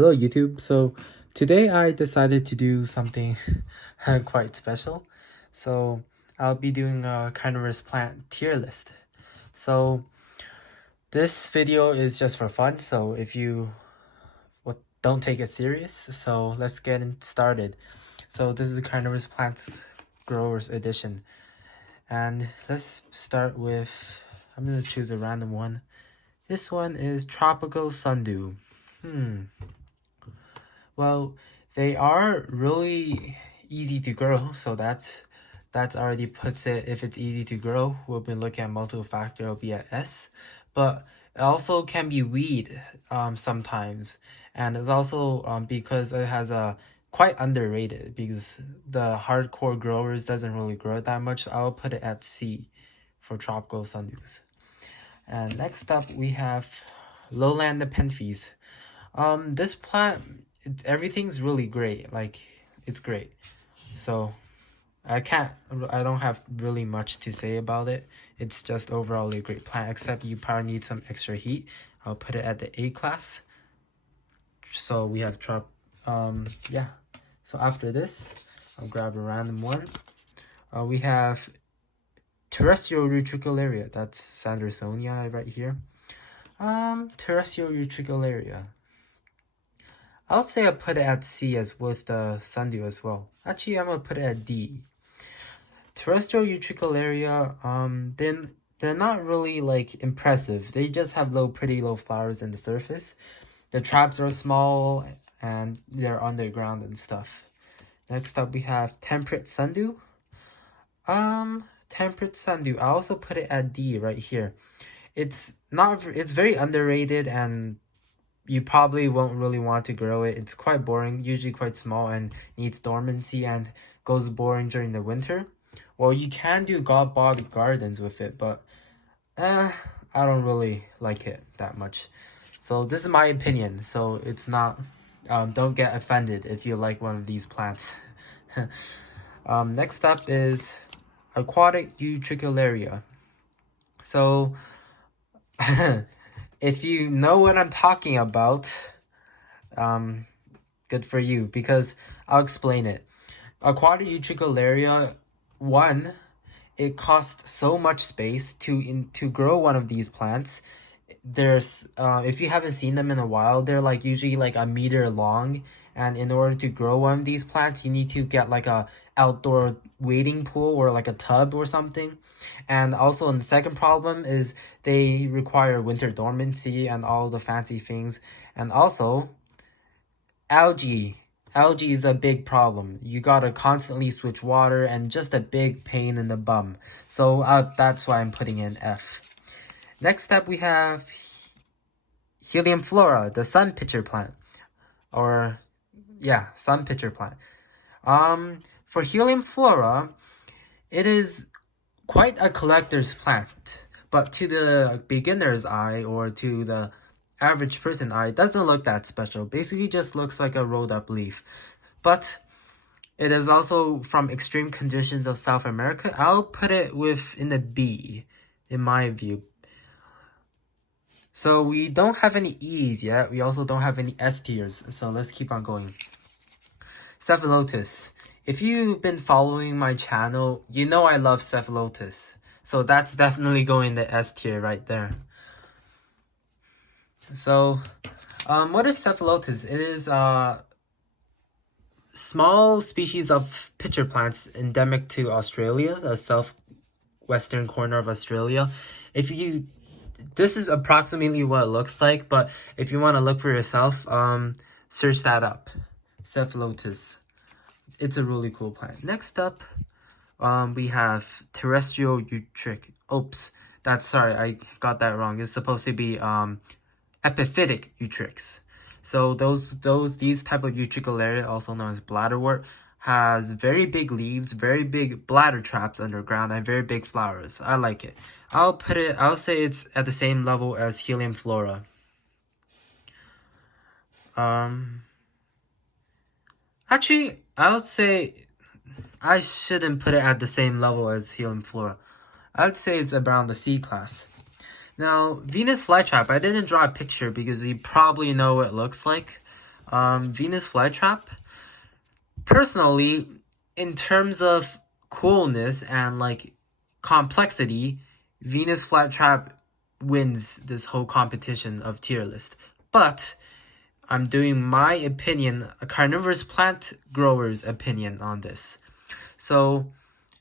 Hello YouTube. So today I decided to do something quite special. So I'll be doing a carnivorous plant tier list. So this video is just for fun, so if you don't take it serious. So let's get started. So this is the carnivorous plants growers edition. And let's start with, I'm going to choose a random one. This one is Tropical Sundew. Well, they are really easy to grow, so that's already puts it, if it's easy to grow, we'll be looking at multiple factor, it'll be at S. But it also can be weed sometimes, and it's also because it has a quite underrated, because the hardcore growers doesn't really grow it that much. So I'll put it at C for tropical sundews. And next up we have lowland Nepenthes. This plant, everything's really great. Like, it's great. So I don't have really much to say about it. It's just overall a great plant, except you probably need some extra heat. I'll put it at the A class. So we have yeah. So after this, I'll grab a random one. We have Terracio Triglaria. That's Saracinia right here. Terracio Triglaria. I'll say I put it at C as with the sundew as well. Actually, I'm gonna put it at D. Terrestrial Utricularia, they're not really like impressive. They just have pretty low flowers in the surface. The traps are small and they're underground and stuff. Next up we have Temperate Sundew. Temperate Sundew, I also put it at D right here. It's very underrated, and you probably won't really want to grow it. It's quite boring, usually quite small, and needs dormancy and goes boring during the winter. Well, you can do body gardens with it, but I don't really like it that much. So this is my opinion, so it's not, don't get offended if you like one of these plants. Next up is Aquatic Utricularia. So if you know what I'm talking about, good for you, because I'll explain it. Aquatic Utricularia, one, it costs so much space to grow one of these plants. There's if you haven't seen them in a while, they're like usually like a meter long, and in order to grow one of these plants, you need to get like a outdoor wading pool or like a tub or something. And also, the second problem is they require winter dormancy and all the fancy things. And also, algae is a big problem. You gotta constantly switch water, and just a big pain in the bum. So that's why I'm putting in F. Next up we have Helium Flora, the sun pitcher plant. Or yeah, sun pitcher plant. For Helium Flora, it is quite a collector's plant, but to the beginner's eye or to the average person eye, it doesn't look that special. Basically just looks like a rolled up leaf. But it is also from extreme conditions of South America. I'll put it in the B, in my view. So we don't have any E's yet. We also don't have any S tiers. So let's keep on going. Cephalotus. If you've been following my channel, you know I love Cephalotus. So that's definitely going to S tier right there. So, what is Cephalotus? It is a small species of pitcher plants endemic to Australia, the southwestern corner of Australia. This is approximately what it looks like, but if you want to look for yourself, search that up. Cephalotus. It's a really cool plant. Next up, we have Terracio Utrex. Oops, sorry, I got that wrong. It's supposed to be Epiphytic Utrex. So these type of Utricularia, also known as Butterworth, has very big leaves, very big bladder traps underground, and very big flowers. I like it. I'll say it's at the same level as Helium Flora. Actually, I would say I shouldn't put it at the same level as Helium Flora. I'd say it's around the C class. Now, Venus Flytrap, I didn't draw a picture because you probably know what it looks like. Venus Flytrap. Personally, in terms of coolness and like complexity, Venus Flytrap wins this whole competition of tier list. But I'm doing my opinion, a carnivorous plant grower's opinion on this. So,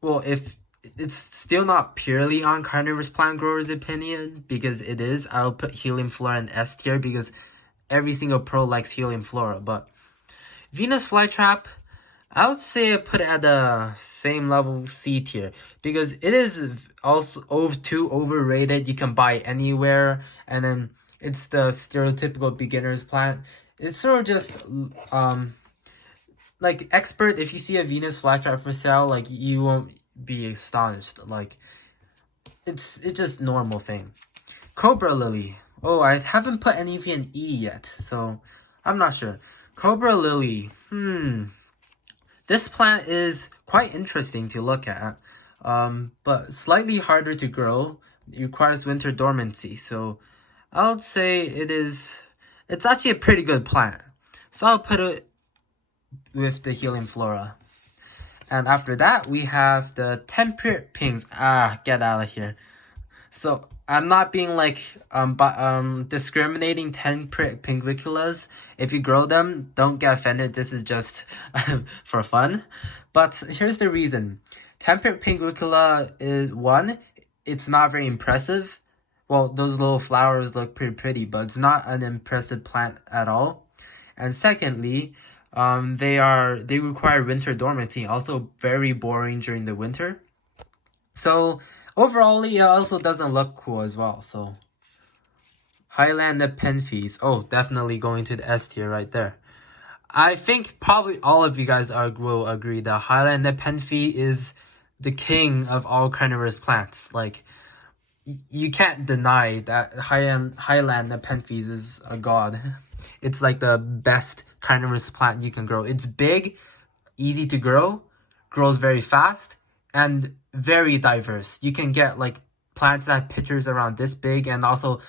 well, if it's still not purely on carnivorous plant grower's opinion, because it is, I'll put Helium Flora in S tier because every single pro likes Helium Flora. But Venus Flytrap, I would say I put it at the same level, C tier, because it is also too overrated. You can buy anywhere, and then it's the stereotypical beginner's plant. It's sort of just like expert. If you see a Venus Flytrap for sale, like you won't be astonished. Like it's just normal thing. Cobra Lily. Oh, I haven't put anything in E yet, so I'm not sure. Cobra Lily. This plant is quite interesting to look at, but slightly harder to grow. It requires winter dormancy, so I would say it's actually a pretty good plant. So I'll put it with the Helium Flora. And after that, we have the Temperate Pinks. Get out of here. So I'm not being like discriminating Temperate Pinguiculas. If you grow them, don't get offended. This is just for fun. But here's the reason. Temperate Pinguicula is one, it's not very impressive. Well, those little flowers look pretty pretty, but it's not an impressive plant at all. And secondly, they require winter dormancy, also very boring during the winter. So overall, it also doesn't look cool as well. So Highland Nepenthes, oh, definitely going to the S tier right there. I think probably all of you guys will agree that Highland Nepenthes is the king of all carnivorous plants. Like, you can't deny that Highland Nepenthes is a god. It's like the best carnivorous plant you can grow. It's big, easy to grow, grows very fast, and very diverse. You can get like plants that have pitchers around this big, and also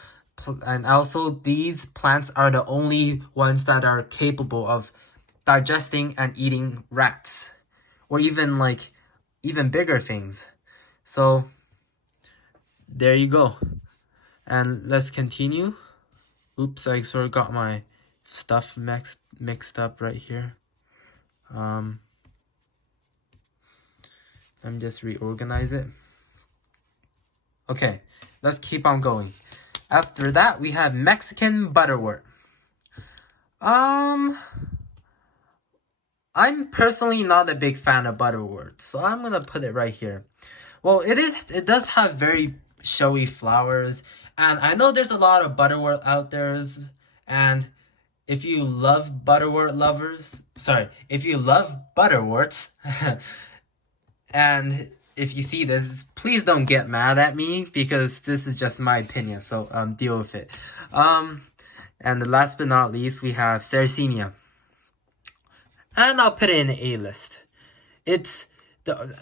these plants are the only ones that are capable of digesting and eating rats, or even bigger things. So there you go. And let's continue. Oops, I sort of got my stuff mixed up right here. Let me just reorganize it. Okay, let's keep on going. After that, we have Mexican Butterworth. I'm personally not a big fan of Butterworth, so I'm gonna put it right here. Well, it does have very showy flowers, and I know there's a lot of Butterworth out there, and if you love Butterworths, and if you see this, please don't get mad at me, because this is just my opinion, so deal with it. And last but not least, we have Saracinia. And I'll put it in the A list.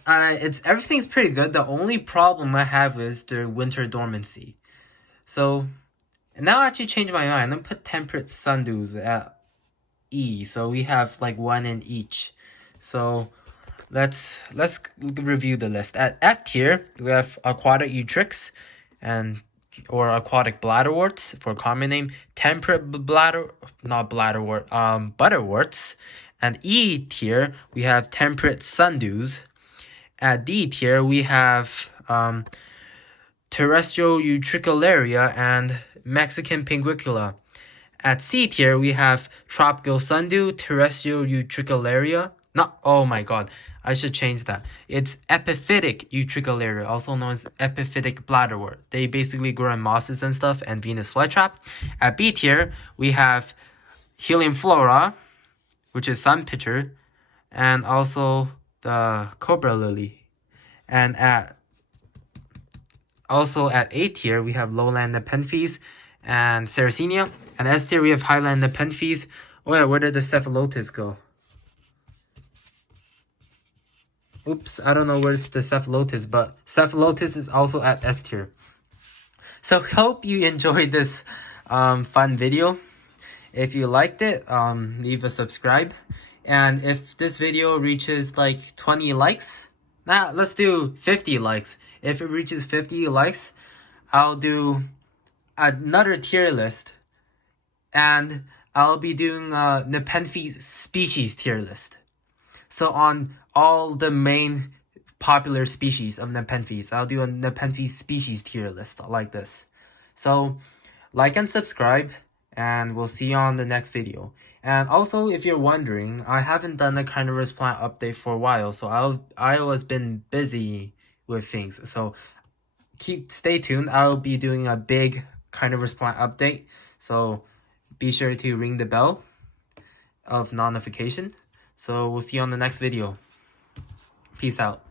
Everything's pretty good. The only problem I have is the winter dormancy. So now I actually changed my mind. I'm gonna put Temperate Sundews at E. So we have like one in each. So let's review the list. At F tier, we have Aquatic Utricularia or Aquatic Bladderworts for common name, Temperate Butterworts. And E tier, we have Temperate Sundews. At D tier, we have Terracio Triglaria and Mexican Pinguicula. At C tier, we have Tropical Sundew, Terracio Utricularia. Oh my god, I should change that. It's Epiphytic Utrex, also known as Epiphytic Bladderwort. They basically grow in mosses and stuff, and Venus Flytrap. At B tier, we have Helium Flora, which is Sun Pitcher, and also the Cobra Lily. And at A tier, we have Lowland Nepenthes and Saracinia. And S tier, we have Highland Nepenthes. Oh yeah, where did the Cephalotus go? Oops, I don't know where's the Cephalotus, but Cephalotus is also at S tier. So hope you enjoyed this fun video. If you liked it, leave a subscribe. And if this video reaches like 20 likes, nah, let's do 50 likes. If it reaches 50 likes, I'll do another tier list, and I'll be doing a Nepenthes species tier list. So on all the main popular species of Nepenthes, I'll do a Nepenthes species tier list like this. So like and subscribe, and we'll see you on the next video. And also, if you're wondering, I haven't done a Carnivorous plant update for a while, so I was been busy with things. So stay tuned. I'll be doing a big Carnivorous plant update. So be sure to ring the bell of notification. So we'll see you on the next video. Peace out.